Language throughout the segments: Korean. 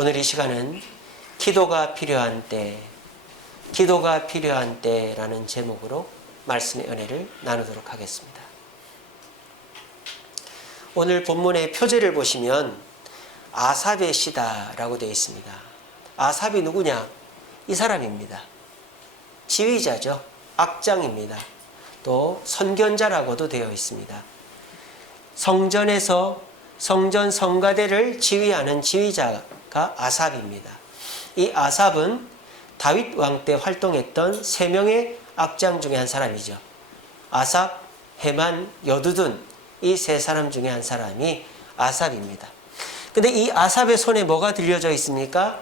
오늘 이 시간은 기도가 필요한 때라는 제목으로 말씀의 은혜를 나누도록 하겠습니다. 오늘 본문의 표제를 보시면 아삽의 시다라고 되어 있습니다. 아삽이 누구냐? 이 사람입니다. 지휘자죠. 악장입니다. 또 선견자라고도 되어 있습니다. 성전에서 성전 성가대를 지휘하는 지휘자가 아삽입니다. 이 아삽은 다윗 왕 때 활동했던 3명의 악장 중에 한 사람이죠. 아삽, 헤만, 여두둔, 이 3사람 중에 한 사람이 아삽입니다. 근데 이 아삽의 손에 뭐가 들려져 있습니까?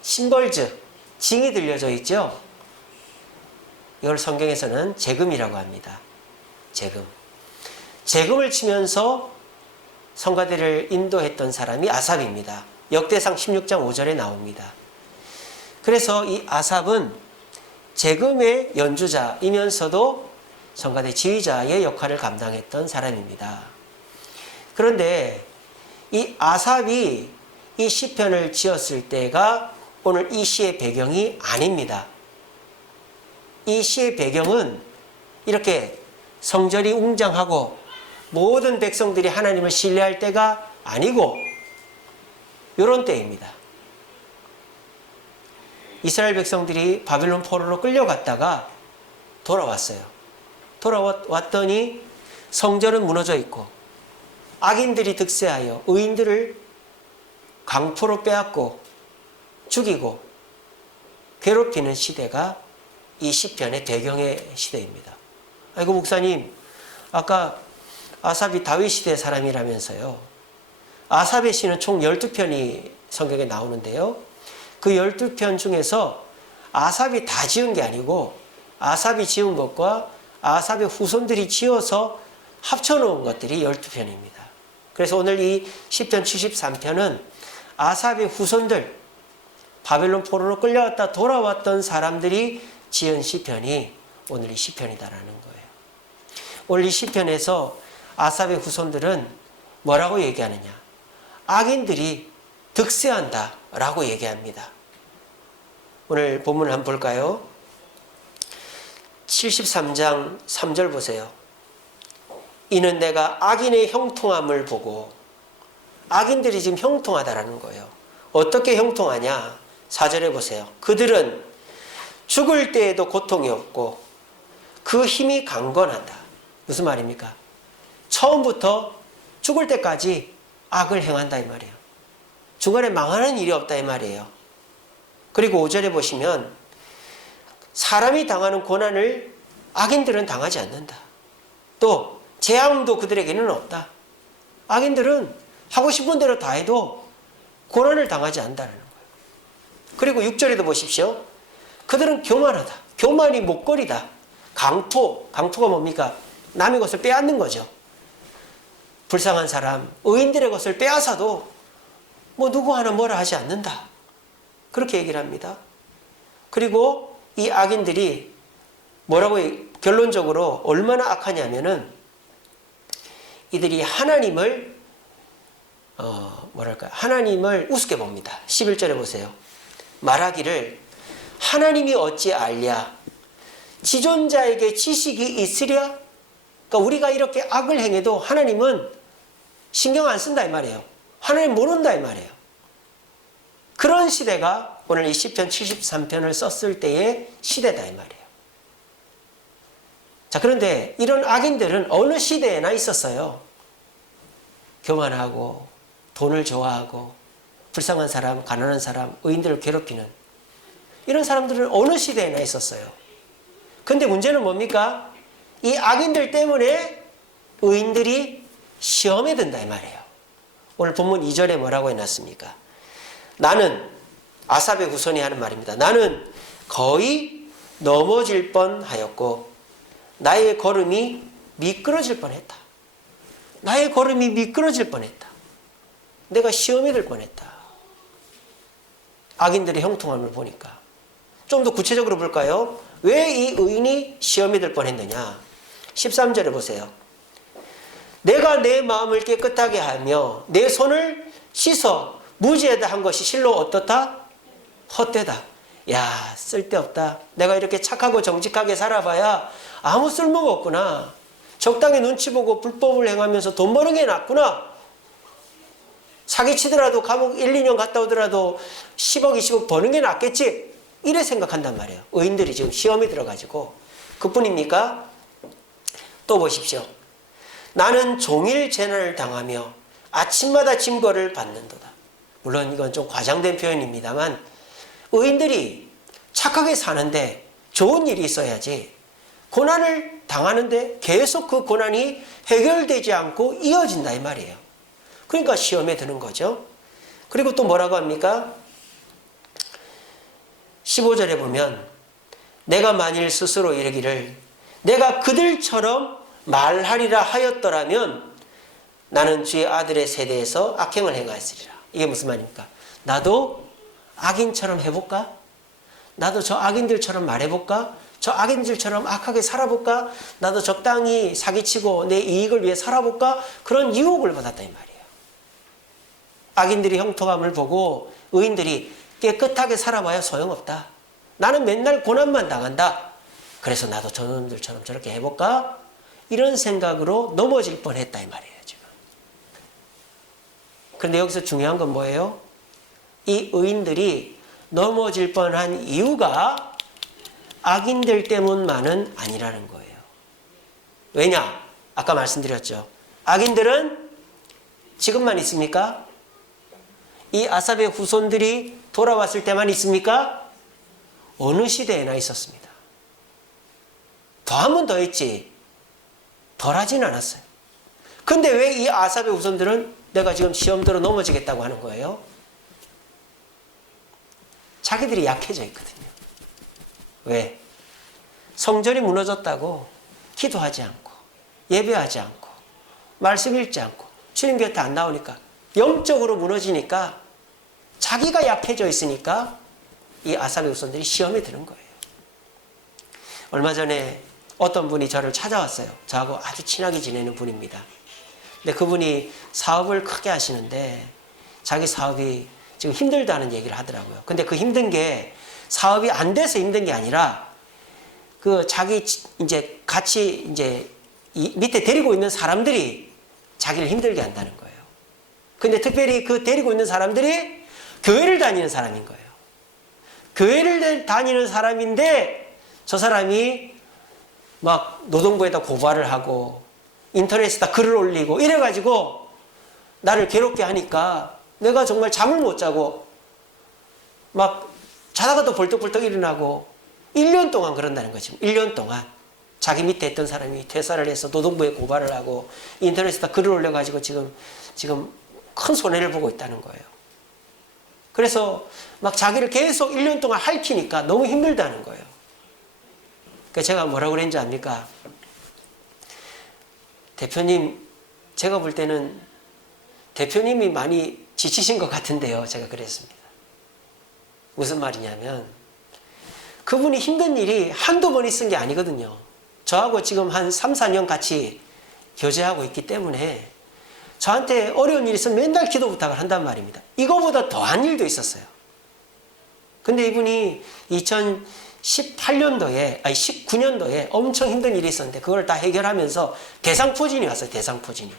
심벌즈, 징이 들려져 있죠. 이걸 성경에서는 재금이라고 합니다. 재금을 치면서 성가대를 인도했던 사람이 아삽입니다. 역대상 16장 5절에 나옵니다. 그래서 이 아삽은 재금의 연주자이면서도 성가대 지휘자의 역할을 감당했던 사람입니다. 그런데 이 아삽이 이 시편을 지었을 때가 오늘 이 시의 배경이 아닙니다. 이 시의 배경은 이렇게 성전이 웅장하고 모든 백성들이 하나님을 신뢰할 때가 아니고 이런 때입니다. 이스라엘 백성들이 바빌론 포로로 끌려갔다가 돌아왔어요. 돌아왔더니 성전은 무너져 있고 악인들이 득세하여 의인들을 강포로 빼앗고 죽이고 괴롭히는 시대가 이 시편의 배경의 시대입니다. 아이고 목사님, 아까 아삽이 다윗 시대 사람이라면서요. 아삽의 시는 총 12편이 성경에 나오는데요. 그 12편 중에서 아삽이 다 지은 게 아니고 아삽이 지은 것과 아삽의 후손들이 지어서 합쳐놓은 것들이 12편입니다. 그래서 오늘 이 시편 73편은 아삽의 후손들, 바벨론 포로로 끌려왔다 돌아왔던 사람들이 지은 시편이 오늘 이 시편이다라는 거예요. 오늘 이 시편에서 아삽의 후손들은 뭐라고 얘기하느냐? 악인들이 득세한다 라고 얘기합니다. 오늘 본문을 한번 볼까요? 73장 3절 보세요. 이는 내가 악인의 형통함을 보고, 악인들이 지금 형통하다라는 거예요. 어떻게 형통하냐? 4절에 보세요. 그들은 죽을 때에도 고통이 없고 그 힘이 강건하다. 무슨 말입니까? 처음부터 죽을 때까지 악을 행한다 이 말이에요. 중간에 망하는 일이 없다 이 말이에요. 그리고 5절에 보시면 사람이 당하는 고난을 악인들은 당하지 않는다. 또 재앙도 그들에게는 없다. 악인들은 하고 싶은 대로 다 해도 고난을 당하지 않는다는 거예요. 그리고 6절에도 보십시오. 그들은 교만하다. 교만이 목걸이다. 강포가 뭡니까? 남의 것을 빼앗는 거죠. 불쌍한 사람, 의인들의 것을 빼앗아도 뭐 누구 하나 뭐라 하지 않는다. 그렇게 얘기를 합니다. 그리고 이 악인들이 뭐라고 결론적으로 얼마나 악하냐면은 이들이 하나님을 하나님을 우습게 봅니다. 11절에 보세요. 말하기를 하나님이 어찌 알랴? 지존자에게 지식이 있으랴? 그러니까 우리가 이렇게 악을 행해도 하나님은 신경 안 쓴다 이 말이에요. 하나님 모른다 이 말이에요. 그런 시대가 오늘 이 시편 73편을 썼을 때의 시대다 이 말이에요. 자, 그런데 이런 악인들은 어느 시대에나 있었어요. 교만하고 돈을 좋아하고 불쌍한 사람, 가난한 사람, 의인들을 괴롭히는 이런 사람들은 어느 시대에나 있었어요. 근데 문제는 뭡니까? 이 악인들 때문에 의인들이 시험에 든다 이 말이에요. 오늘 본문 2절에 뭐라고 해놨습니까? 나는, 아삽의 후손이 하는 말입니다. 나는 거의 넘어질 뻔하였고 나의 걸음이 미끄러질 뻔했다. 나의 걸음이 미끄러질 뻔했다. 내가 시험에 들 뻔했다. 악인들의 형통함을 보니까. 좀 더 구체적으로 볼까요? 왜 이 의인이 시험에 들 뻔했느냐? 13절에 보세요. 내가 내 마음을 깨끗하게 하며 내 손을 씻어 무지하다 한 것이 실로 어떻다? 헛되다. 야, 쓸데없다. 내가 이렇게 착하고 정직하게 살아봐야 아무 쓸모가 없구나. 적당히 눈치 보고 불법을 행하면서 돈 버는 게 낫구나. 사기치더라도 감옥 1, 2년 갔다 오더라도 10억, 20억 버는 게 낫겠지. 이래 생각한단 말이에요. 의인들이 지금 시험에 들어가지고. 그뿐입니까? 또 보십시오. 나는 종일 재난을 당하며 아침마다 징벌을 받는도다. 물론 이건 좀 과장된 표현입니다만 의인들이 착하게 사는데 좋은 일이 있어야지 고난을 당하는데 계속 그 고난이 해결되지 않고 이어진다 이 말이에요. 그러니까 시험에 드는 거죠. 그리고 또 뭐라고 합니까? 15절에 보면 내가 만일 스스로 이르기를 내가 그들처럼 말하리라 하였더라면 나는 주의 아들의 세대에서 악행을 행하였으리라. 이게 무슨 말입니까? 나도 악인처럼 해볼까? 나도 저 악인들처럼 말해볼까? 저 악인들처럼 악하게 살아볼까? 나도 적당히 사기치고 내 이익을 위해 살아볼까? 그런 유혹을 받았다 이 말이에요. 악인들이 형통함을 보고 의인들이 깨끗하게 살아봐야 소용없다. 나는 맨날 고난만 당한다. 그래서 나도 저놈들처럼 저렇게 해볼까? 이런 생각으로 넘어질 뻔했다 이 말이에요 지금. 그런데 여기서 중요한 건 뭐예요? 이 의인들이 넘어질 뻔한 이유가 악인들 때문만은 아니라는 거예요. 왜냐? 아까 말씀드렸죠. 악인들은 지금만 있습니까? 이 아삽의 후손들이 돌아왔을 때만 있습니까? 어느 시대에나 있었습니다. 더하면 더했지 덜 하진 않았어요. 근데 왜 이 아삽의 후손들은 내가 지금 시험대로 넘어지겠다고 하는 거예요? 자기들이 약해져 있거든요. 왜? 성전이 무너졌다고 기도하지 않고 예배하지 않고 말씀 읽지 않고 주님 곁에 안 나오니까 영적으로 무너지니까 자기가 약해져 있으니까 이 아삽의 후손들이 시험에 드는 거예요. 얼마 전에 어떤 분이 저를 찾아왔어요. 저하고 아주 친하게 지내는 분입니다. 근데 그분이 사업을 크게 하시는데 자기 사업이 지금 힘들다는 얘기를 하더라고요. 근데 그 힘든 게 사업이 안 돼서 힘든 게 아니라 그 자기 이제 같이 이제 밑에 데리고 있는 사람들이 자기를 힘들게 한다는 거예요. 근데 특별히 그 데리고 있는 사람들이 교회를 다니는 사람인 거예요. 교회를 다니는 사람인데 저 사람이 막 노동부에다 고발을 하고 인터넷에다 글을 올리고 이래가지고 나를 괴롭게 하니까 내가 정말 잠을 못 자고 막 자다가도 벌떡벌떡 일어나고 1년 동안 그런다는 거죠. 1년 동안 자기 밑에 있던 사람이 퇴사를 해서 노동부에 고발을 하고 인터넷에다 글을 올려가지고 지금 큰 손해를 보고 있다는 거예요. 그래서 막 자기를 계속 1년 동안 핥히니까 너무 힘들다는 거예요. 그러니까 제가 뭐라고 그랬는지 압니까? 대표님, 제가 볼 때는 대표님이 많이 지치신 것 같은데요. 제가 그랬습니다. 무슨 말이냐면 그분이 힘든 일이 한두 번 있은 게 아니거든요. 저하고 지금 한 3, 4년 같이 교제하고 있기 때문에 저한테 어려운 일이 있으면 맨날 기도 부탁을 한단 말입니다. 이거보다 더한 일도 있었어요. 근데 이분이 2018년도에, 아니 19년도에 엄청 힘든 일이 있었는데 그걸 다 해결하면서 대상포진이 왔어요. 대상포진이.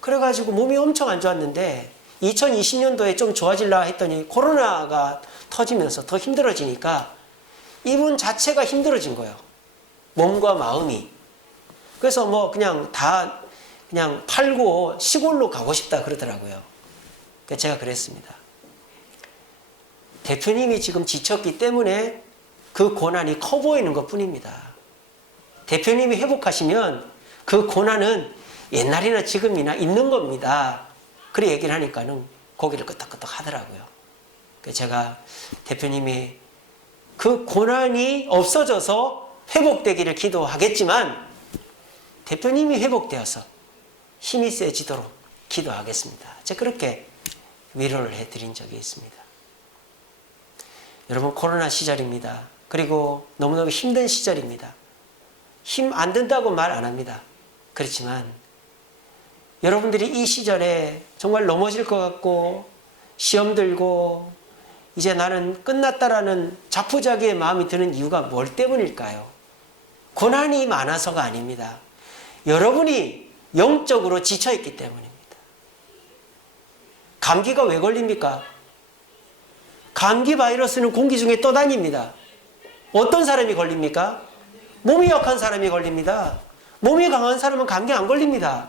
그래가지고 몸이 엄청 안 좋았는데 2020년도에 좀 좋아질라 했더니 코로나가 터지면서 더 힘들어지니까 이분 자체가 힘들어진 거예요. 몸과 마음이. 그래서 뭐 그냥 팔고 시골로 가고 싶다 그러더라고요. 그래서 제가 그랬습니다. 대표님이 지금 지쳤기 때문에 그 고난이 커 보이는 것 뿐입니다. 대표님이 회복하시면 그 고난은 옛날이나 지금이나 있는 겁니다. 그래 얘기를 하니까는 고개를 끄덕끄덕 하더라고요. 그래서 제가 대표님이 그 고난이 없어져서 회복되기를 기도하겠지만 대표님이 회복되어서 힘이 세지도록 기도하겠습니다. 제가 그렇게 위로를 해드린 적이 있습니다. 여러분 코로나 시절입니다. 그리고 너무너무 힘든 시절입니다. 힘 안 든다고 말 안 합니다. 그렇지만 여러분들이 이 시절에 정말 넘어질 것 같고 시험 들고 이제 나는 끝났다라는 자포자기의 마음이 드는 이유가 뭘 때문일까요? 고난이 많아서가 아닙니다. 여러분이 영적으로 지쳐있기 때문입니다. 감기가 왜 걸립니까? 감기 바이러스는 공기 중에 떠다닙니다. 어떤 사람이 걸립니까? 몸이 약한 사람이 걸립니다. 몸이 강한 사람은 감기 안 걸립니다.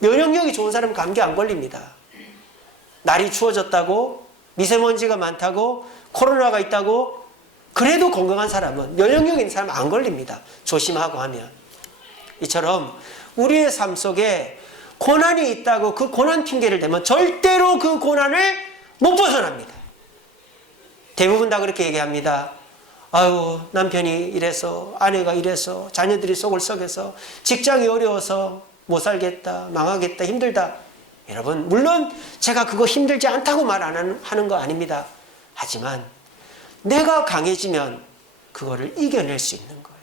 면역력이 좋은 사람은 감기 안 걸립니다. 날이 추워졌다고, 미세먼지가 많다고, 코로나가 있다고, 그래도 건강한 사람은, 면역력 있는 사람은 안 걸립니다. 조심하고 하면. 이처럼 우리의 삶 속에 고난이 있다고 그 고난 핑계를 대면 절대로 그 고난을 못 벗어납니다. 대부분 다 그렇게 얘기합니다. 아유, 남편이 이래서, 아내가 이래서, 자녀들이 속을 썩여서, 직장이 어려워서 못 살겠다, 망하겠다, 힘들다. 여러분, 물론 제가 그거 힘들지 않다고 말 안 하는 거 아닙니다. 하지만 내가 강해지면 그거를 이겨낼 수 있는 거예요.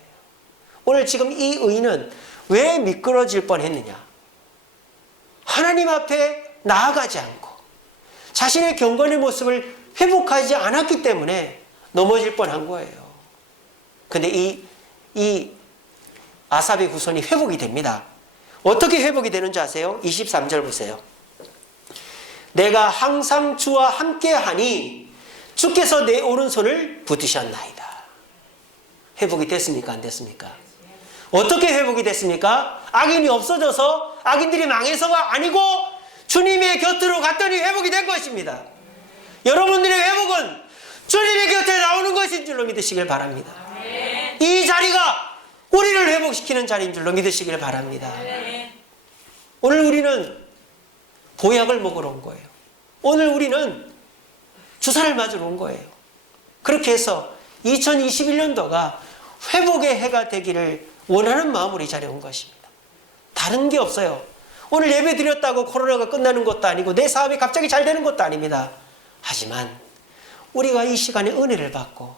오늘 지금 이 의인은 왜 미끄러질 뻔했느냐? 하나님 앞에 나아가지 않고 자신의 경건의 모습을 회복하지 않았기 때문에 넘어질 뻔한 거예요. 근데 이 아삽의 후손이 회복이 됩니다. 어떻게 회복이 되는지 아세요? 23절 보세요. 내가 항상 주와 함께하니 주께서 내 오른손을 붙드셨나이다. 회복이 됐습니까? 안 됐습니까? 어떻게 회복이 됐습니까? 악인이 없어져서 악인들이 망해서가 아니고 주님의 곁으로 갔더니 회복이 된 것입니다. 여러분들의 회복은 주님의 곁에 나오는 것인 줄로 믿으시길 바랍니다. 이 자리가 우리를 회복시키는 자리인 줄로 믿으시길 바랍니다. 오늘 우리는 보약을 먹으러 온 거예요. 오늘 우리는 주사를 맞으러 온 거예요. 그렇게 해서 2021년도가 회복의 해가 되기를 원하는 마음으로 이 자리에 온 것입니다. 다른 게 없어요. 오늘 예배 드렸다고 코로나가 끝나는 것도 아니고 내 사업이 갑자기 잘 되는 것도 아닙니다. 하지만 우리가 이 시간에 은혜를 받고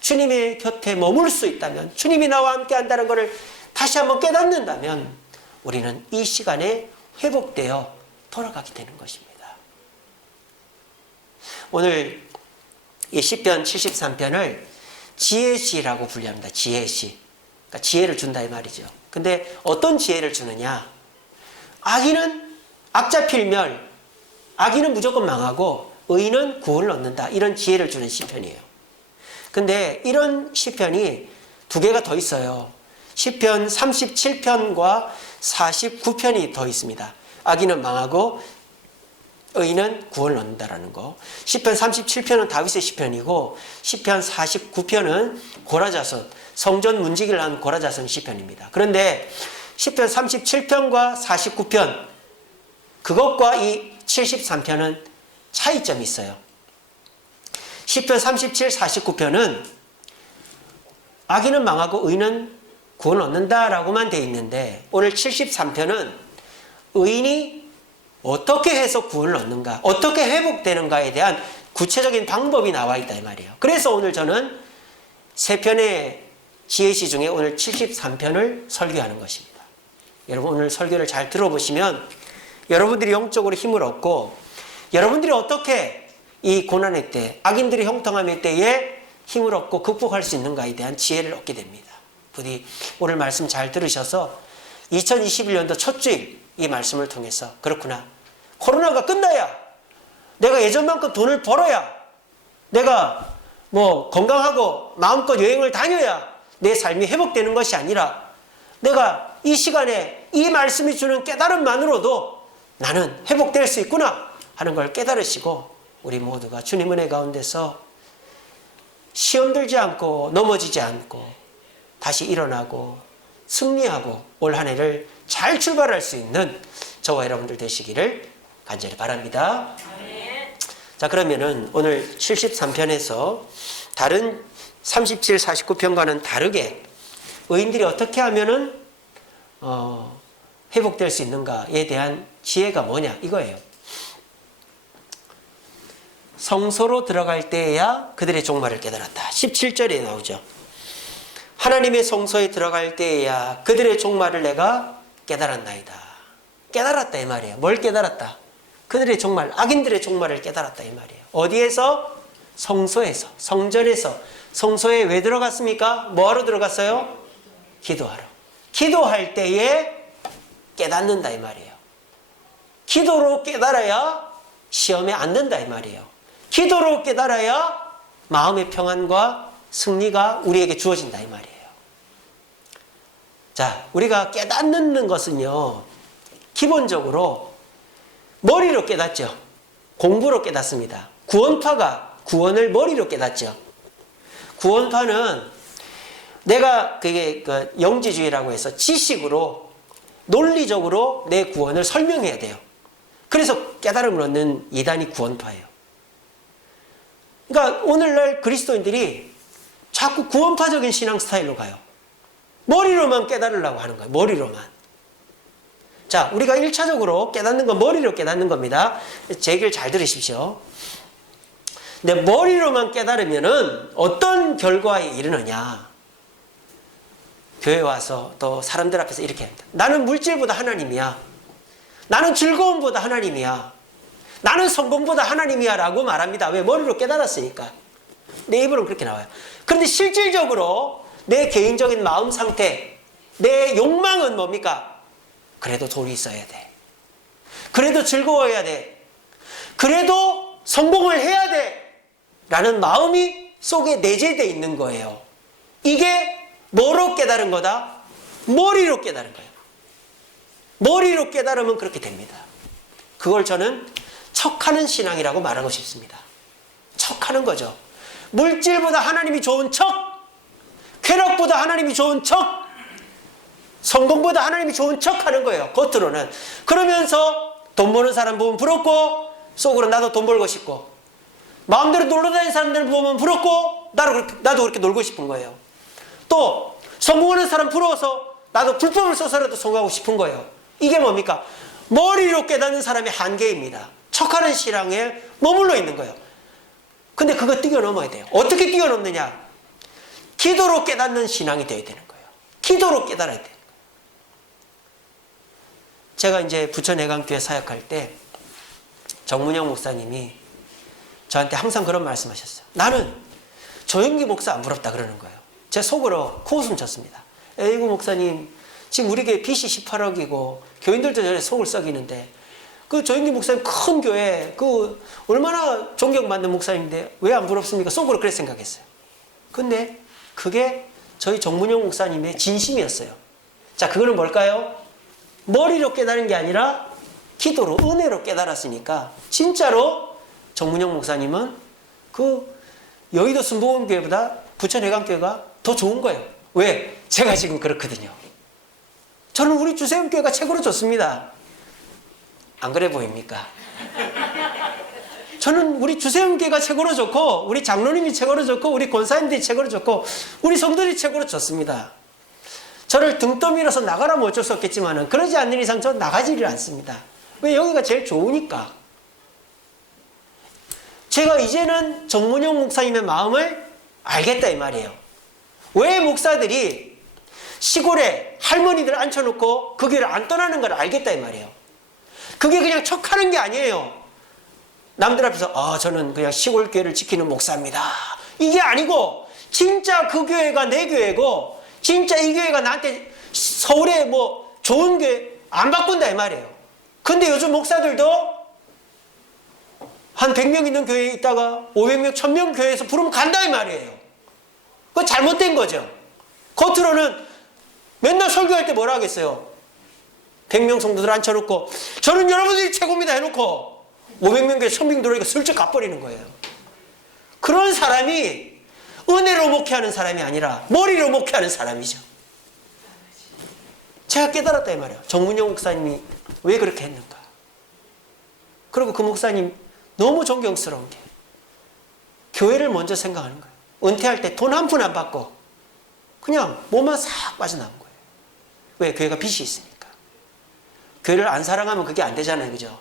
주님의 곁에 머물 수 있다면, 주님이 나와 함께 한다는 것을 다시 한번 깨닫는다면 우리는 이 시간에 회복되어 돌아가게 되는 것입니다. 오늘 이 시편 73편을 지혜의 시라고 분류합니다. 지혜의 시. 그러니까 지혜를 준다 이 말이죠. 근데 어떤 지혜를 주느냐? 악인은 악자 필멸, 악인은 무조건 망하고 의인은 구원을 얻는다. 이런 지혜를 주는 시편이에요. 근데 이런 시편이 두 개가 더 있어요. 시편 37편과 49편이 더 있습니다. 악인은 망하고 의인은 구원을 얻는다라는 거. 시편 37편은 다윗의 시편이고 시편 49편은 고라자손, 성전 문지기를 한 고라자손 시편입니다. 그런데 시편 37편과 49편 그것과 이 73편은 차이점이 있어요. 시편 37, 49편은 악인은 망하고 의인은 구원을 얻는다라고만 돼 있는데 오늘 73편은 의인이 어떻게 해서 구원을 얻는가, 어떻게 회복되는가에 대한 구체적인 방법이 나와 있다 이 말이에요. 그래서 오늘 저는 세 편의 지혜시 중에 오늘 73편을 설교하는 것입니다. 여러분 오늘 설교를 잘 들어보시면 여러분들이 영적으로 힘을 얻고 여러분들이 어떻게 이 고난의 때, 악인들이 형통함의 때에 힘을 얻고 극복할 수 있는가에 대한 지혜를 얻게 됩니다. 부디 오늘 말씀 잘 들으셔서 2021년도 첫 주일 이 말씀을 통해서 그렇구나. 코로나가 끝나야 내가 예전만큼 돈을 벌어야 내가 건강하고 마음껏 여행을 다녀야 내 삶이 회복되는 것이 아니라 내가 이 시간에 이 말씀이 주는 깨달음만으로도 나는 회복될 수 있구나 하는 걸 깨달으시고 우리 모두가 주님 은혜 가운데서 시험 들지 않고 넘어지지 않고 다시 일어나고 승리하고 올 한 해를 잘 출발할 수 있는 저와 여러분들 되시기를 간절히 바랍니다. 자, 그러면은 오늘 73편에서 다른 37, 49편과는 다르게 의인들이 어떻게 하면은 회복될 수 있는가에 대한 지혜가 뭐냐 이거예요. 성소로 들어갈 때에야 그들의 종말을 깨달았다. 17절에 나오죠. 하나님의 성소에 들어갈 때에야 그들의 종말을 내가 깨달았나이다. 깨달았다 이 말이에요. 뭘 깨달았다? 그들의 종말, 악인들의 종말을 깨달았다 이 말이에요. 어디에서? 성소에서, 성전에서. 성소에 왜 들어갔습니까? 뭐하러 들어갔어요? 기도하러. 기도할 때에 깨닫는다 이 말이에요. 기도로 깨달아야 시험에 안 든다 이 말이에요. 기도로 깨달아야 마음의 평안과 승리가 우리에게 주어진다 이 말이에요. 자, 우리가 깨닫는 것은요, 기본적으로 머리로 깨닫죠. 공부로 깨닫습니다. 구원파가 구원을 머리로 깨닫죠. 구원파는 내가 그게 영지주의라고 해서 지식으로 논리적으로 내 구원을 설명해야 돼요. 그래서 깨달음을 얻는 이단이 구원파예요. 그러니까 오늘날 그리스도인들이 자꾸 구원파적인 신앙 스타일로 가요. 머리로만 깨달으려고 하는 거예요. 머리로만. 자, 우리가 1차적으로 깨닫는 건 머리로 깨닫는 겁니다. 제 얘기를 잘 들으십시오. 근데 머리로만 깨달으면은 어떤 결과에 이르느냐. 교회 와서 또 사람들 앞에서 이렇게 합니다. 나는 물질보다 하나님이야. 나는 즐거움보다 하나님이야. 나는 성공보다 하나님이야 라고 말합니다. 왜? 머리로 깨달았으니까. 내 입으로는 그렇게 나와요. 그런데 실질적으로 내 개인적인 마음 상태, 내 욕망은 뭡니까? 그래도 돈이 있어야 돼. 그래도 즐거워야 돼. 그래도 성공을 해야 돼. 라는 마음이 속에 내재되어 있는 거예요. 이게 뭐로 깨달은 거다? 머리로 깨달은 거예요. 머리로 깨달으면 그렇게 됩니다. 그걸 저는 척하는 신앙이라고 말하고 싶습니다. 척하는 거죠. 물질보다 하나님이 좋은 척, 쾌락보다 하나님이 좋은 척, 성공보다 하나님이 좋은 척 하는 거예요. 겉으로는. 그러면서 돈 버는 사람 보면 부럽고 속으로 나도 돈 벌고 싶고 마음대로 놀러 다니는 사람들 보면 부럽고 나도 그렇게 놀고 싶은 거예요. 또 성공하는 사람 부러워서 나도 불법을 써서라도 성공하고 싶은 거예요. 이게 뭡니까? 머리로 깨닫는 사람의 한계입니다. 척하는 신앙에 머물러 있는 거예요. 근데 그거 뛰어넘어야 돼요. 어떻게 뛰어넘느냐? 기도로 깨닫는 신앙이 되어야 되는 거예요. 기도로 깨달아야 돼요. 제가 이제 부천해강교회 사역할 때 정문영 목사님이 저한테 항상 그런 말씀하셨어요. 나는 조영기 목사 안 부럽다 그러는 거예요. 제 속으로 코웃음 쳤습니다. 에이구 목사님, 지금 우리 교회 빚이 18억이고 교인들도 전에 속을 썩이는데 그 조영기 목사님 큰 교회 그 얼마나 존경받는 목사님인데 왜 안 부럽습니까? 속으로 그렇게 생각했어요. 근데 그게 저희 정문영 목사님의 진심이었어요. 자, 그거는 뭘까요? 머리로 깨달은 게 아니라 기도로 은혜로 깨달았으니까 진짜로 정문영 목사님은 그 여의도 순복음교회보다 부천해강교회가 더 좋은 거예요. 왜? 제가 지금 그렇거든요. 저는 우리 주세움교회가 최고로 좋습니다. 안 그래 보입니까? 저는 우리 주세움교회가 최고로 좋고 우리 장로님이 최고로 좋고 우리 권사님들이 최고로 좋고 우리 성도들이 최고로 좋습니다. 저를 등 떠밀어서 나가라면 어쩔 수 없겠지만 그러지 않는 이상 저는 나가지를 않습니다. 왜? 여기가 제일 좋으니까. 제가 이제는 정문영 목사님의 마음을 알겠다 이 말이에요. 왜 목사들이 시골에 할머니들 앉혀놓고 그 교회를 안 떠나는 걸 알겠다 이 말이에요. 그게 그냥 척하는 게 아니에요. 남들 앞에서 저는 그냥 시골 교회를 지키는 목사입니다. 이게 아니고 진짜 그 교회가 내 교회고 진짜 이 교회가 나한테 서울에 뭐 좋은 교회 안 바꾼다 이 말이에요. 근데 요즘 목사들도 한 100명 있는 교회에 있다가 500명, 1000명 교회에서 부르면 간다 이 말이에요. 그거 잘못된 거죠. 겉으로는 맨날 설교할 때 뭐라 하겠어요? 100명 성도들 앉혀놓고 저는 여러분들이 최고입니다 해놓고 500명 교회 1000명 들어오니까 슬쩍 가버리는 거예요. 그런 사람이 은혜로 목회하는 사람이 아니라 머리로 목회하는 사람이죠. 제가 깨달았다 이 말이에요. 정문영 목사님이 왜 그렇게 했는가. 그리고 그 목사님 너무 존경스러운 게 교회를 먼저 생각하는 거예요. 은퇴할 때 돈 한 푼 안 받고 그냥 몸만 싹 빠져나온 거예요. 왜? 교회가 빚이 있으니까. 교회를 안 사랑하면 그게 안 되잖아요. 그죠?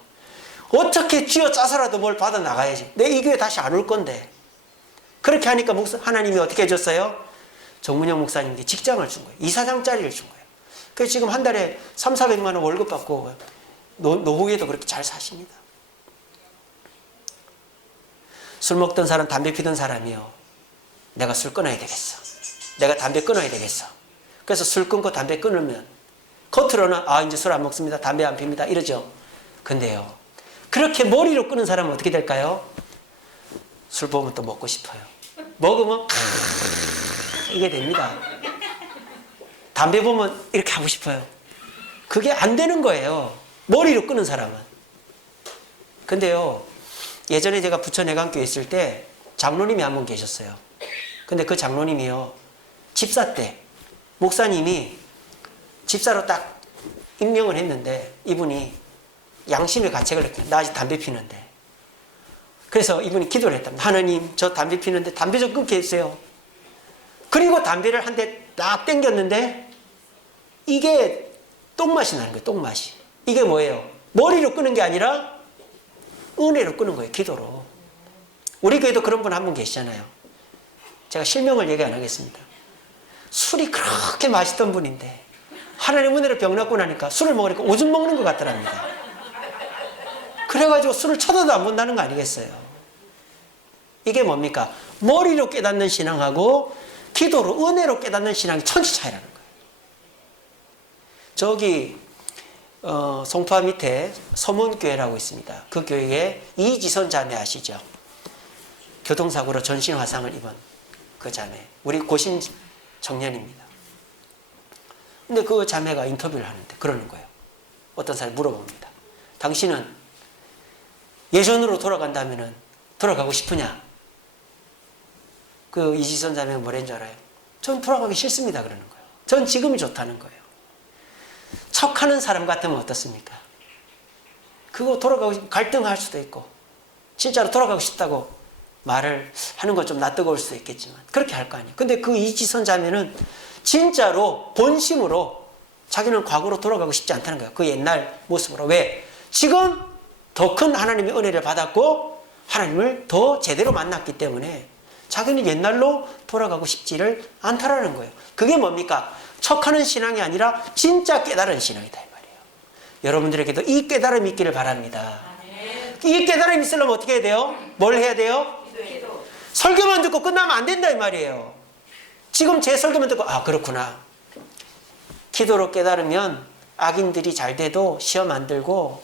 어떻게 쥐어 짜서라도 뭘 받아 나가야지. 내 이 교회 다시 안 올 건데. 그렇게 하니까 하나님이 어떻게 해줬어요? 정문영 목사님께 직장을 준 거예요. 이사장짜리를 준 거예요. 그래서 지금 한 달에 3, 400만 원 월급 받고 노후에도 그렇게 잘 사십니다. 술 먹던 사람, 담배 피던 사람이요. 내가 술 끊어야 되겠어. 내가 담배 끊어야 되겠어. 그래서 술 끊고 담배 끊으면 겉으로는 이제 술 안 먹습니다. 담배 안 핍니다. 이러죠. 근데요. 그렇게 머리로 끊은 사람은 어떻게 될까요? 술 보면 또 먹고 싶어요. 먹으면 이게 됩니다. 담배 보면 이렇게 하고 싶어요. 그게 안 되는 거예요. 머리로 끊은 사람은. 근데요. 예전에 제가 부천 해강교회 있을 때 장로님이 한 분 계셨어요. 근데 그 장로님이요. 집사 때 목사님이 집사로 딱 임명을 했는데 이분이 양심의 가책을 했거든요. 나 아직 담배 피는데. 그래서 이분이 기도를 했답니다. 하나님, 저 담배 피는데 담배 좀 끊게 해주세요. 그리고 담배를 한 대 딱 땡겼는데 이게 똥맛이 나는 거예요. 똥맛이. 이게 뭐예요? 머리로 끄는 게 아니라 은혜로 끄는 거예요. 기도로. 우리 교회도 그런 분 한 분 계시잖아요. 제가 실명을 얘기 안 하겠습니다. 술이 그렇게 맛있던 분인데 하나님 은혜로 병 낫고 나니까 술을 먹으니까 오줌 먹는 것 같더랍니다. 그래가지고 술을 쳐다도 안 본다는 거 아니겠어요? 이게 뭡니까? 머리로 깨닫는 신앙하고 기도로 은혜로 깨닫는 신앙이 천지 차이라는 거예요. 저기 송파 밑에 서문교회라고 있습니다. 그 교회에 이지선 자매 아시죠? 교통사고로 전신 화상을 입은 그 자매. 우리 고신 청년입니다. 근데 그 자매가 인터뷰를 하는데 그러는 거예요. 어떤 사람이 물어봅니다. 당신은 예전으로 돌아간다면 돌아가고 싶으냐? 그 이지선 자매가 뭐라는 줄 알아요? 전 돌아가기 싫습니다. 그러는 거예요. 전 지금이 좋다는 거예요. 척하는 사람 같으면 어떻습니까? 그거 돌아가고 싶으면 갈등할 수도 있고 진짜로 돌아가고 싶다고 말을 하는 건 좀 낯뜨거울 수도 있겠지만 그렇게 할 거 아니에요. 근데 그 이지선 자매는 진짜로 본심으로 자기는 과거로 돌아가고 싶지 않다는 거예요. 그 옛날 모습으로. 왜? 지금 더 큰 하나님의 은혜를 받았고 하나님을 더 제대로 만났기 때문에 자기는 옛날로 돌아가고 싶지를 않다라는 거예요. 그게 뭡니까? 척하는 신앙이 아니라 진짜 깨달은 신앙이다 이 말이에요. 여러분들에게도 이 깨달음이 있기를 바랍니다. 이 깨달음이 있으려면 어떻게 해야 돼요? 뭘 해야 돼요? 설교만 듣고 끝나면 안 된다 이 말이에요. 지금 제 설교만 듣고 그렇구나. 기도로 깨달으면 악인들이 잘 돼도 시험 안 들고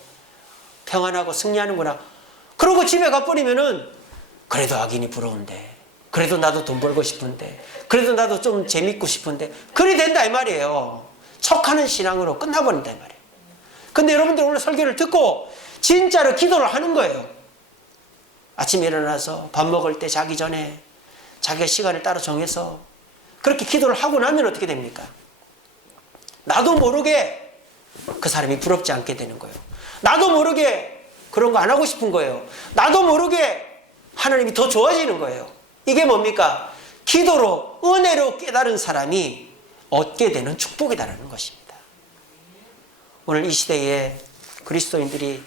평안하고 승리하는구나. 그러고 집에 가버리면은 그래도 악인이 부러운데 그래도 나도 돈 벌고 싶은데 그래도 나도 좀 재밌고 싶은데 그리 된다 이 말이에요. 척하는 신앙으로 끝나버린다 이 말이에요. 근데 여러분들 오늘 설교를 듣고 진짜로 기도를 하는 거예요. 아침에 일어나서 밥 먹을 때 자기 전에 자기가 시간을 따로 정해서 그렇게 기도를 하고 나면 어떻게 됩니까? 나도 모르게 그 사람이 부럽지 않게 되는 거예요. 나도 모르게 그런 거 안 하고 싶은 거예요. 나도 모르게 하나님이 더 좋아지는 거예요. 이게 뭡니까? 기도로 은혜로 깨달은 사람이 얻게 되는 축복이다라는 것입니다. 오늘 이 시대에 그리스도인들이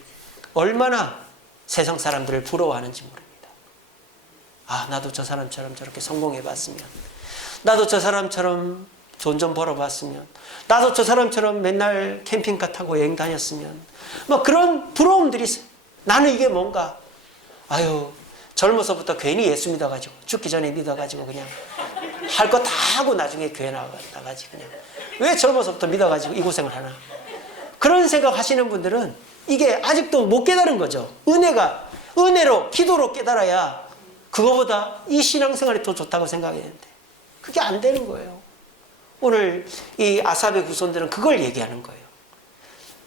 얼마나 세상 사람들을 부러워하는지 모릅니다. 나도 저 사람처럼 저렇게 성공해봤으면, 나도 저 사람처럼 돈 좀 벌어봤으면, 나도 저 사람처럼 맨날 캠핑카 타고 여행 다녔으면, 막 그런 부러움들이 있어요. 나는 이게 뭔가, 젊어서부터 괜히 예수 믿어가지고, 죽기 전에 믿어가지고 그냥 할 거 다 하고 나중에 교회 나가지 그냥. 왜 젊어서부터 믿어가지고 이 고생을 하나? 그런 생각 하시는 분들은 이게 아직도 못 깨달은 거죠. 은혜로, 기도로 깨달아야 그거보다 이 신앙생활이 더 좋다고 생각했는데 그게 안 되는 거예요. 오늘 이 아삽의 후손들은 그걸 얘기하는 거예요.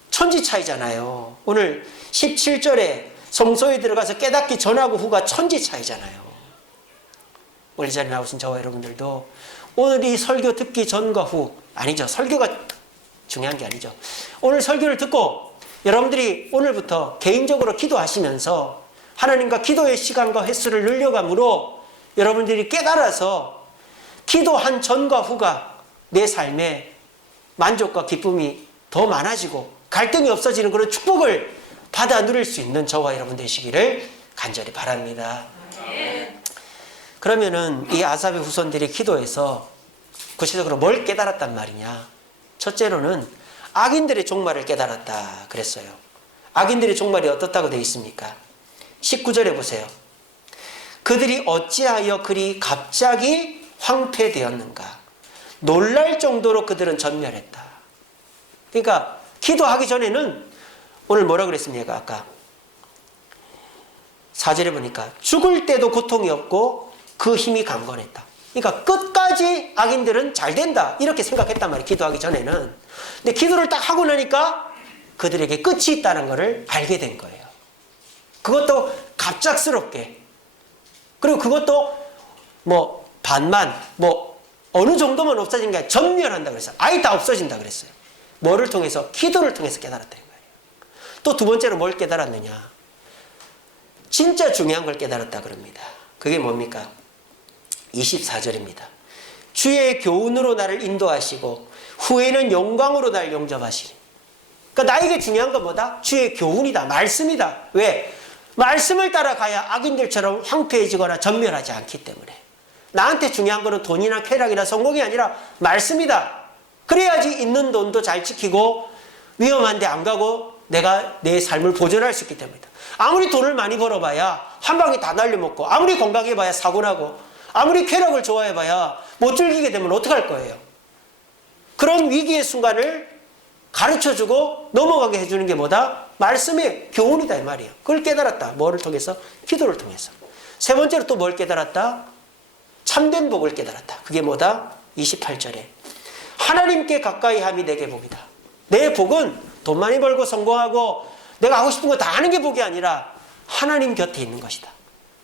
천지 차이잖아요. 오늘 17절에 성소에 들어가서 깨닫기 전하고 후가 천지 차이잖아요. 오늘 이 자리에 나오신 저와 여러분들도 오늘 이 설교 듣기 전과 후, 아니죠. 설교가 중요한 게 아니죠. 오늘 설교를 듣고 여러분들이 오늘부터 개인적으로 기도하시면서 하나님과 기도의 시간과 횟수를 늘려감으로 여러분들이 깨달아서 기도한 전과 후가 내 삶에 만족과 기쁨이 더 많아지고 갈등이 없어지는 그런 축복을 받아 누릴 수 있는 저와 여러분 되시기를 간절히 바랍니다. 그러면은 이 아삽의 후손들이 기도해서 구체적으로 뭘 깨달았단 말이냐? 첫째로는 악인들의 종말을 깨달았다 그랬어요. 악인들의 종말이 어떻다고 되어 있습니까? 19절에 보세요. 그들이 어찌하여 그리 갑자기 황폐되었는가? 놀랄 정도로 그들은 전멸했다. 그러니까 기도하기 전에는 오늘 뭐라 그랬습니까? 아까 4절에 보니까 죽을 때도 고통이 없고 그 힘이 강건했다. 그러니까 끝까지 악인들은 잘 된다 이렇게 생각했단 말이에요. 기도하기 전에는. 근데 기도를 딱 하고 나니까 그들에게 끝이 있다는 것을 알게 된 거예요. 그것도 갑작스럽게. 그리고 그것도 뭐 반만 뭐 어느 정도만 없어진 게 아니라 전멸한다 그랬어요. 아예 다 없어진다 그랬어요. 뭐를 통해서? 기도를 통해서 깨달았다는 거예요. 또 두 번째로 뭘 깨달았느냐? 진짜 중요한 걸 깨달았다 그럽니다. 그게 뭡니까? 24절입니다. 주의 교훈으로 나를 인도하시고 후에는 영광으로 나를 용접하시리. 그러니까 나에게 중요한 건 뭐다? 주의 교훈이다. 말씀이다. 왜? 말씀을 따라가야 악인들처럼 황폐해지거나 전멸하지 않기 때문에. 나한테 중요한 거는 돈이나 쾌락이나 성공이 아니라 말씀이다. 그래야지 있는 돈도 잘 지키고 위험한 데 안 가고 내가 내 삶을 보존할 수 있기 때문이다. 아무리 돈을 많이 벌어봐야 한 방에 다 날려먹고 아무리 건강해봐야 사고나고 아무리 쾌락을 좋아해봐야 못 즐기게 되면 어떡할 거예요? 그런 위기의 순간을 가르쳐주고 넘어가게 해주는 게 뭐다? 말씀의 교훈이다 이 말이에요. 그걸 깨달았다. 뭐를 통해서? 기도를 통해서. 세 번째로 또 뭘 깨달았다? 참된 복을 깨달았다. 그게 뭐다? 28절에 하나님께 가까이 함이 내게 복이다. 내 복은 돈 많이 벌고 성공하고 내가 하고 싶은 거 다 하는 게 복이 아니라 하나님 곁에 있는 것이다.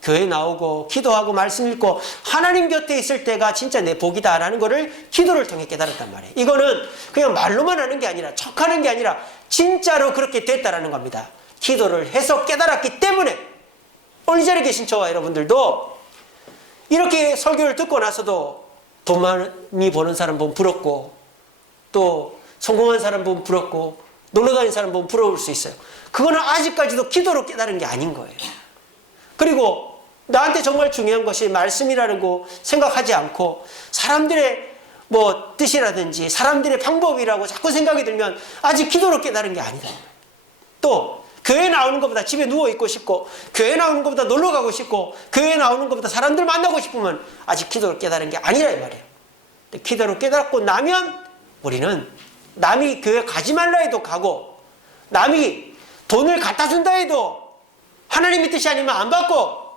교회 나오고 기도하고 말씀 읽고 하나님 곁에 있을 때가 진짜 내 복이다라는 거를 기도를 통해 깨달았단 말이에요. 이거는 그냥 말로만 하는 게 아니라 척하는 게 아니라 진짜로 그렇게 됐다라는 겁니다. 기도를 해서 깨달았기 때문에 오늘 이 자리에 계신 저와 여러분들도 이렇게 설교를 듣고 나서도 돈 많이 버는 사람 보면 부럽고 또 성공한 사람 보면 부럽고 놀러다니는 사람 보면 부러울 수 있어요. 그거는 아직까지도 기도로 깨달은 게 아닌 거예요. 그리고 나한테 정말 중요한 것이 말씀이라는 거 생각하지 않고 사람들의 뭐 뜻이라든지 사람들의 방법이라고 자꾸 생각이 들면 아직 기도로 깨달은 게 아니다. 또 교회 나오는 것보다 집에 누워있고 싶고 교회 나오는 것보다 놀러 가고 싶고 교회 나오는 것보다 사람들 만나고 싶으면 아직 기도로 깨달은 게 아니라 이 말이에요. 기도로 깨닫고 나면 우리는 남이 교회 가지 말라 해도 가고 남이 돈을 갖다 준다 해도 하나님의 뜻이 아니면 안 받고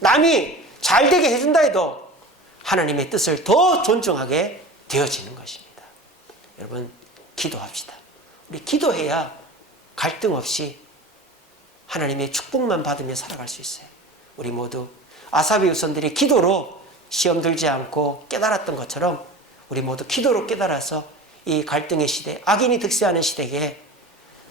남이 잘 되게 해준다 해도 하나님의 뜻을 더 존중하게 되어지는 것입니다. 여러분 기도합시다. 우리 기도해야 갈등 없이 하나님의 축복만 받으며 살아갈 수 있어요. 우리 모두 아사베 후손들이 기도로 시험 들지 않고 깨달았던 것처럼 우리 모두 기도로 깨달아서 이 갈등의 시대, 악인이 득세하는 시대에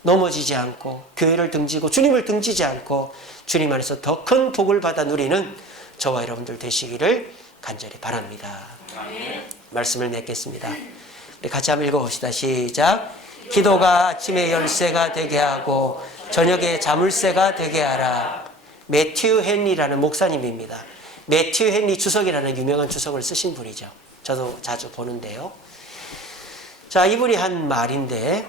넘어지지 않고 교회를 등지고 주님을 등지지 않고 주님 안에서 더 큰 복을 받아 누리는 저와 여러분들 되시기를 간절히 바랍니다. 말씀을 맺겠습니다. 우리 같이 한번 읽어봅시다. 시작. 기도가 아침에 열쇠가 되게 하고 저녁에 자물쇠가 되게 하라. 매튜 헨리라는 목사님입니다. 매튜 헨리 주석이라는 유명한 주석을 쓰신 분이죠. 저도 자주 보는데요. 자, 이분이 한 말인데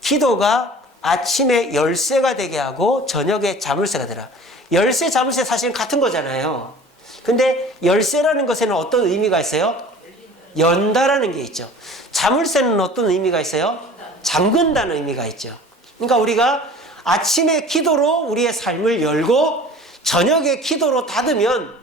기도가 아침에 열쇠가 되게 하고 저녁에 자물쇠가 되라. 열쇠, 자물쇠 사실은 같은 거잖아요. 근데 열쇠라는 것에는 어떤 의미가 있어요? 연다라는 게 있죠. 자물쇠는 어떤 의미가 있어요? 잠근다는 의미가 있죠. 그러니까 우리가 아침에 기도로 우리의 삶을 열고 저녁에 기도로 닫으면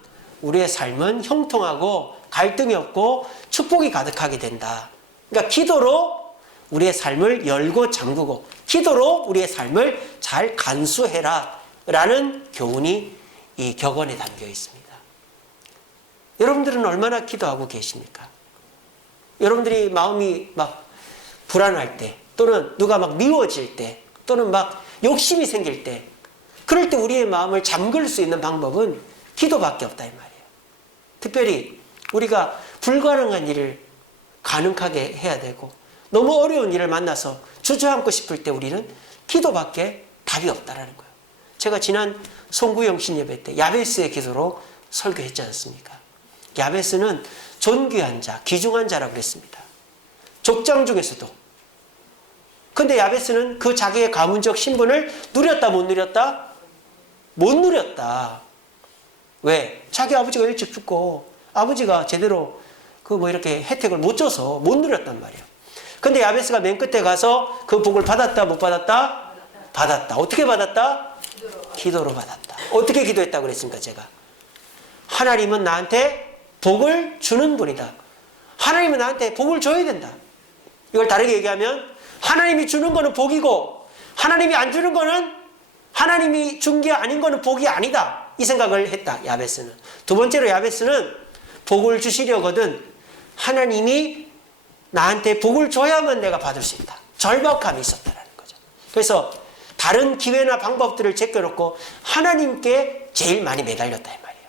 우리의 삶은 형통하고 갈등이 없고 축복이 가득하게 된다. 그러니까 기도로 우리의 삶을 열고 잠그고 기도로 우리의 삶을 잘 간수해라 라는 교훈이 이 격언에 담겨 있습니다. 여러분들은 얼마나 기도하고 계십니까? 여러분들이 마음이 막 불안할 때 또는 누가 막 미워질 때 또는 막 욕심이 생길 때 그럴 때 우리의 마음을 잠글 수 있는 방법은 기도밖에 없다 이 말이에요. 특별히 우리가 불가능한 일을 가능하게 해야 되고 너무 어려운 일을 만나서 주저앉고 싶을 때 우리는 기도밖에 답이 없다라는 거예요. 제가 지난 송구영 신예배 때 야베스의 기도로 설교했지 않습니까? 야베스는 존귀한 자, 귀중한 자라고 그랬습니다. 족장 중에서도 근데 야베스는 그 자기의 가문적 신분을 누렸다 못 누렸다? 못 누렸다. 왜? 자기 아버지가 일찍 죽고 아버지가 제대로 이렇게 혜택을 못 줘서 못 누렸단 말이에요. 근데 야베스가 맨 끝에 가서 그 복을 받았다 못 받았다? 받았다. 어떻게 받았다? 기도로 받았다. 어떻게 기도했다고 그랬습니까 제가? 하나님은 나한테 복을 주는 분이다. 하나님은 나한테 복을 줘야 된다. 이걸 다르게 얘기하면 하나님이 주는 거는 복이고 하나님이 안 주는 거는 하나님이 준 게 아닌 거는 복이 아니다. 이 생각을 했다. 야베스는. 두 번째로 야베스는 복을 주시려거든 하나님이 나한테 복을 줘야만 내가 받을 수 있다. 절박함이 있었다는 거죠. 그래서 다른 기회나 방법들을 제껴놓고 하나님께 제일 많이 매달렸다 이 말이에요.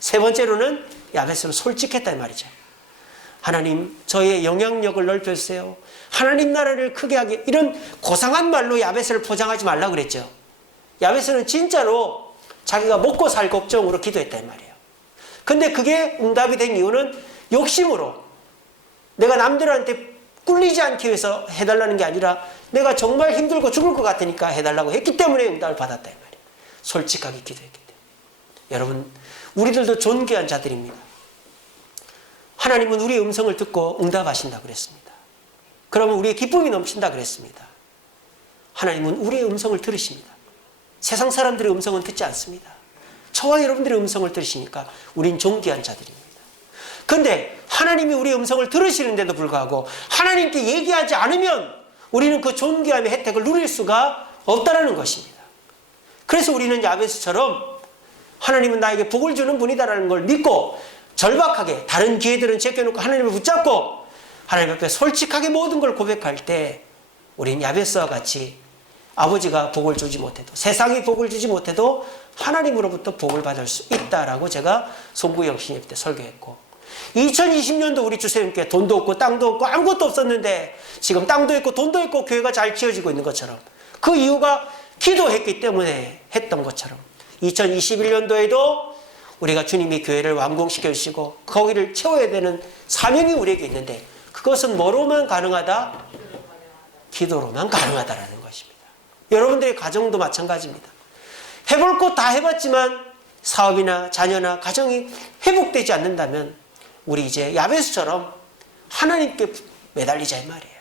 세 번째로는 야베스는 솔직했다 이 말이죠. 하나님 저의 영향력을 넓혀주세요. 하나님 나라를 크게 하게. 이런 고상한 말로 야베스를 포장하지 말라고 그랬죠. 야베스는 진짜로 자기가 먹고 살 걱정으로 기도했다 이 말이에요. 근데 그게 응답이 된 이유는 욕심으로 내가 남들한테 꿀리지 않기 위해서 해달라는 게 아니라 내가 정말 힘들고 죽을 것 같으니까 해달라고 했기 때문에 응답을 받았다 이 말이에요. 솔직하게 기도했기 때문에. 여러분 우리들도 존귀한 자들입니다. 하나님은 우리의 음성을 듣고 응답하신다 그랬습니다. 그러면 우리의 기쁨이 넘친다 그랬습니다. 하나님은 우리의 음성을 들으십니다. 세상 사람들의 음성은 듣지 않습니다. 저와 여러분들의 음성을 들으시니까 우린 존귀한 자들입니다. 그런데 하나님이 우리의 음성을 들으시는데도 불구하고 하나님께 얘기하지 않으면 우리는 그 존귀함의 혜택을 누릴 수가 없다는 것입니다. 그래서 우리는 야베스처럼 하나님은 나에게 복을 주는 분이다라는 걸 믿고 절박하게 다른 기회들은 제껴놓고 하나님을 붙잡고 하나님 앞에 솔직하게 모든 걸 고백할 때 우리는 야베스와 같이 아버지가 복을 주지 못해도 세상이 복을 주지 못해도 하나님으로부터 복을 받을 수 있다라고 제가 송구영 신입 때 설교했고 2020년도 우리 주세님께 돈도 없고 땅도 없고 아무것도 없었는데 지금 땅도 있고 돈도 있고 교회가 잘 지어지고 있는 것처럼 그 이유가 기도했기 때문에 했던 것처럼 2021년도에도 우리가 주님이 교회를 완공시켜 주시고 거기를 채워야 되는 사명이 우리에게 있는데 그것은 뭐로만 가능하다? 기도로만 가능하다라는 것입니다. 여러분들의 가정도 마찬가지입니다. 해볼 것 다 해봤지만 사업이나 자녀나 가정이 회복되지 않는다면 우리 이제 야베스처럼 하나님께 매달리자 이 말이에요.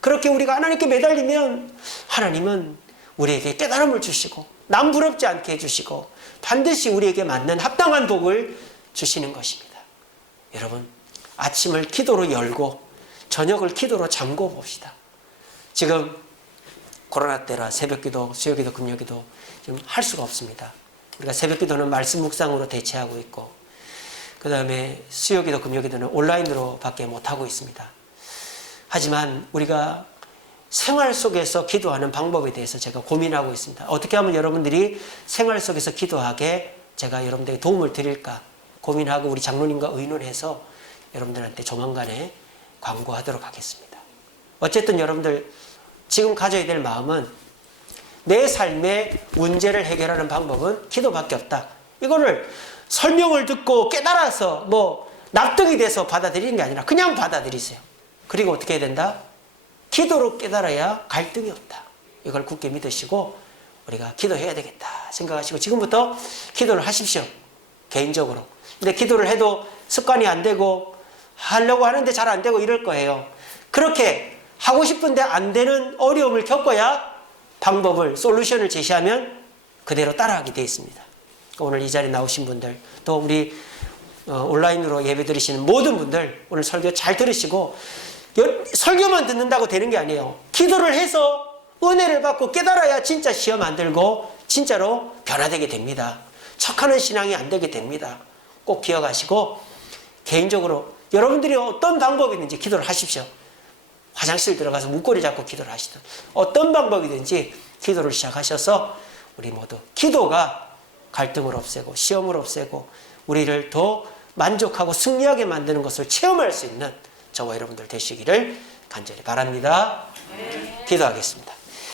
그렇게 우리가 하나님께 매달리면 하나님은 우리에게 깨달음을 주시고 남 부럽지 않게 해주시고 반드시 우리에게 맞는 합당한 복을 주시는 것입니다. 여러분 아침을 기도로 열고 저녁을 기도로 잠궈 봅시다. 지금 코로나 때라 새벽기도, 수요기도, 금요기도 지금 할 수가 없습니다. 우리가 새벽기도는 말씀 묵상으로 대체하고 있고 그 다음에 수요기도, 금요기도는 온라인으로 밖에 못하고 있습니다. 하지만 우리가 생활 속에서 기도하는 방법에 대해서 제가 고민하고 있습니다. 어떻게 하면 여러분들이 생활 속에서 기도하게 제가 여러분들에게 도움을 드릴까 고민하고 우리 장로님과 의논해서 여러분들한테 조만간에 광고하도록 하겠습니다. 어쨌든 여러분들 지금 가져야 될 마음은 내 삶의 문제를 해결하는 방법은 기도밖에 없다. 이거를 설명을 듣고 깨달아서 납득이 돼서 받아들이는 게 아니라 그냥 받아들이세요. 그리고 어떻게 해야 된다? 기도로 깨달아야 갈등이 없다. 이걸 굳게 믿으시고 우리가 기도해야 되겠다 생각하시고 지금부터 기도를 하십시오. 개인적으로. 근데 기도를 해도 습관이 안 되고 하려고 하는데 잘 안 되고 이럴 거예요. 그렇게 하고 싶은데 안 되는 어려움을 겪어야 방법을, 솔루션을 제시하면 그대로 따라하게 되어 있습니다. 오늘 이 자리에 나오신 분들, 또 우리 온라인으로 예배 드리시는 모든 분들 오늘 설교 잘 들으시고 설교만 듣는다고 되는 게 아니에요. 기도를 해서 은혜를 받고 깨달아야 진짜 시험 안 들고 진짜로 변화되게 됩니다. 척하는 신앙이 안 되게 됩니다. 꼭 기억하시고 개인적으로 여러분들이 어떤 방법이든지 기도를 하십시오. 화장실 들어가서 문고리 잡고 기도를 하시든 어떤 방법이든지 기도를 시작하셔서 우리 모두 기도가 갈등을 없애고 시험을 없애고 우리를 더 만족하고 승리하게 만드는 것을 체험할 수 있는 저와 여러분들 되시기를 간절히 바랍니다. 기도하겠습니다.